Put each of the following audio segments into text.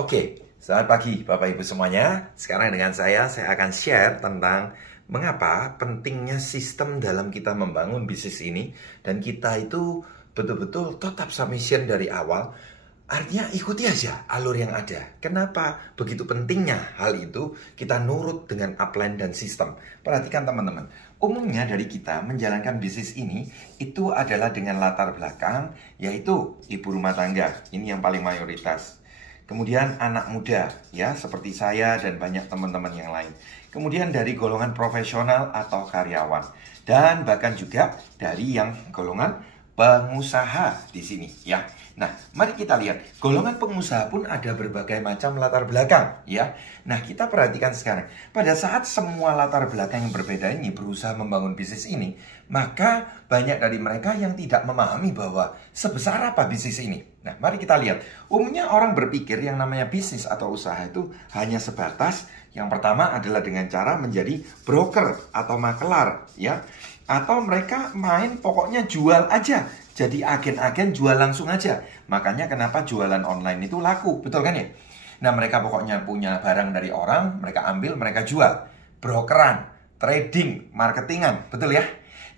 Oke, selamat pagi Bapak Ibu semuanya. Sekarang dengan saya akan share tentang mengapa pentingnya sistem dalam kita membangun bisnis ini. Dan kita itu betul-betul tetap submission dari awal. Artinya ikuti aja alur yang ada. Kenapa begitu pentingnya hal itu? Kita nurut dengan upline dan sistem. Perhatikan teman-teman. Umumnya dari kita menjalankan bisnis ini itu adalah dengan latar belakang yaitu ibu rumah tangga. Ini yang paling mayoritas. Kemudian anak muda, ya seperti saya dan banyak teman-teman yang lain. Kemudian dari golongan profesional atau karyawan. Dan bahkan juga dari yang golongan pengusaha di sini, ya. Nah, mari kita lihat. Golongan pengusaha pun ada berbagai macam latar belakang, ya. Nah, kita perhatikan sekarang. Pada saat semua latar belakang yang berbeda ini berusaha membangun bisnis ini, maka banyak dari mereka yang tidak memahami bahwa sebesar apa bisnis ini. Nah, mari kita lihat. Umumnya orang berpikir yang namanya bisnis atau usaha itu hanya sebatas yang pertama adalah dengan cara menjadi broker atau makelar, ya. Atau mereka main pokoknya jual aja. Jadi agen-agen jual langsung aja. Makanya kenapa jualan online itu laku, betul kan ya? Nah, mereka pokoknya punya barang dari orang, mereka ambil, mereka jual. Brokeran, trading, marketingan, betul ya?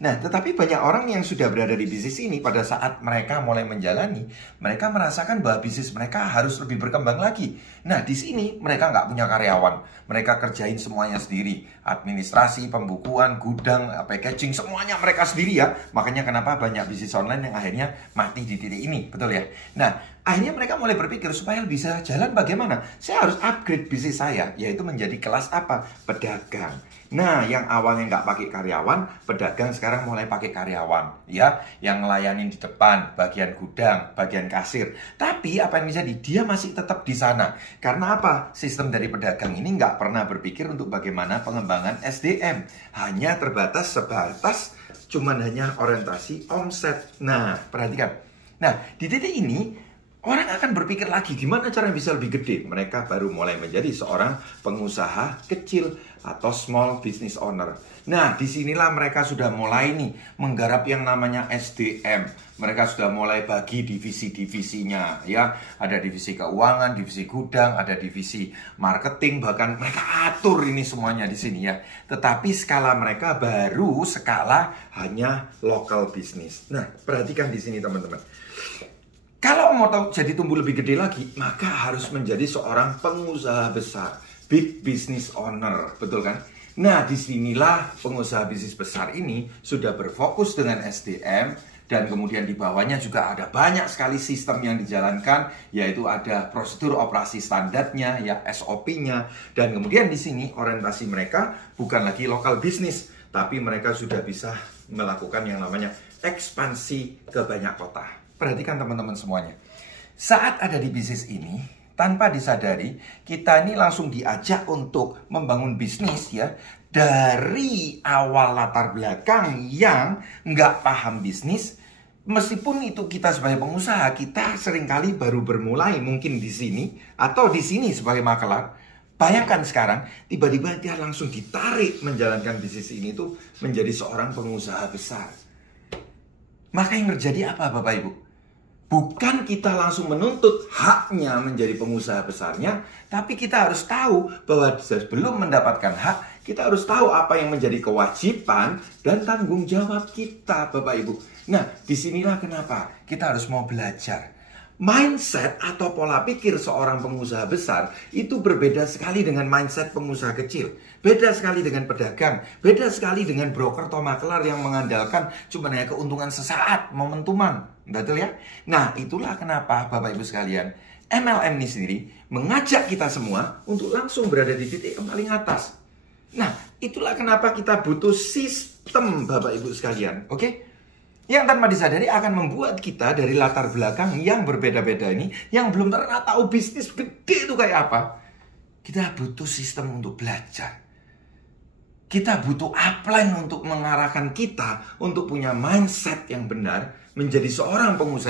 Nah, tetapi banyak orang yang sudah berada di bisnis ini pada saat mereka mulai menjalani, mereka merasakan bahwa bisnis mereka harus lebih berkembang lagi. Nah, di sini mereka nggak punya karyawan. Mereka kerjain semuanya sendiri. Administrasi, pembukuan, gudang, packaging, semuanya mereka sendiri ya. Makanya kenapa banyak bisnis online yang akhirnya mati di titik ini, betul ya? Nah, akhirnya mereka mulai berpikir supaya bisa jalan bagaimana? Saya harus upgrade bisnis saya, yaitu menjadi kelas apa? Pedagang. Nah, yang awalnya nggak pakai karyawan, pedagang sekarang mulai pakai karyawan, ya, yang ngelayanin di depan, bagian gudang, bagian kasir. Tapi apa yang terjadi? Dia masih tetap di sana. Karena apa? Sistem dari pedagang ini nggak pernah berpikir untuk bagaimana pengembangan SDM. Hanya terbatas sebatas, cuman hanya orientasi omset. Nah, perhatikan. Nah, di titik ini, orang akan berpikir lagi gimana cara bisa lebih gede. Mereka baru mulai menjadi seorang pengusaha kecil atau small business owner. Nah, disinilah mereka sudah mulai nih menggarap yang namanya SDM. Mereka sudah mulai bagi divisi-divisinya, ya. Ada divisi keuangan, divisi gudang, ada divisi marketing, bahkan mereka atur ini semuanya di sini ya. Tetapi skala mereka baru skala hanya local business. Nah, perhatikan di sini teman-teman. Kalau mau jadi tumbuh lebih gede lagi, maka harus menjadi seorang pengusaha besar, big business owner, betul kan? Nah, disinilah pengusaha bisnis besar ini sudah berfokus dengan SDM, dan kemudian di bawahnya juga ada banyak sekali sistem yang dijalankan, yaitu ada prosedur operasi standarnya, ya SOP-nya, dan kemudian di sini orientasi mereka bukan lagi lokal bisnis, tapi mereka sudah bisa melakukan yang namanya ekspansi ke banyak kota. Perhatikan teman-teman semuanya. Saat ada di bisnis ini, tanpa disadari, kita ini langsung diajak untuk membangun bisnis ya. Dari awal latar belakang yang nggak paham bisnis, meskipun itu kita sebagai pengusaha, kita seringkali baru bermulai mungkin di sini atau di sini sebagai makelar. Bayangkan sekarang, tiba-tiba dia langsung ditarik menjalankan bisnis ini tuh menjadi seorang pengusaha besar. Maka yang terjadi apa Bapak Ibu? Bukan kita langsung menuntut haknya menjadi pengusaha besarnya, tapi kita harus tahu bahwa sebelum mendapatkan hak, kita harus tahu apa yang menjadi kewajiban dan tanggung jawab kita, Bapak Ibu. Nah, disinilah kenapa kita harus mau belajar. Mindset atau pola pikir seorang pengusaha besar itu berbeda sekali dengan mindset pengusaha kecil. Beda sekali dengan pedagang. Beda sekali dengan broker atau makelar yang mengandalkan cuma hanya keuntungan sesaat, momentuman. Betul ya? Nah, itulah kenapa Bapak Ibu sekalian, MLM ini sendiri mengajak kita semua untuk langsung berada di titik yang paling atas. Nah, itulah kenapa kita butuh sistem Bapak Ibu sekalian. Oke? Yang tanpa disadari akan membuat kita dari latar belakang yang berbeda-beda ini, yang belum pernah tahu bisnis gede itu kayak apa. Kita butuh sistem untuk belajar. Kita butuh upline untuk mengarahkan kita untuk punya mindset yang benar menjadi seorang pengusaha.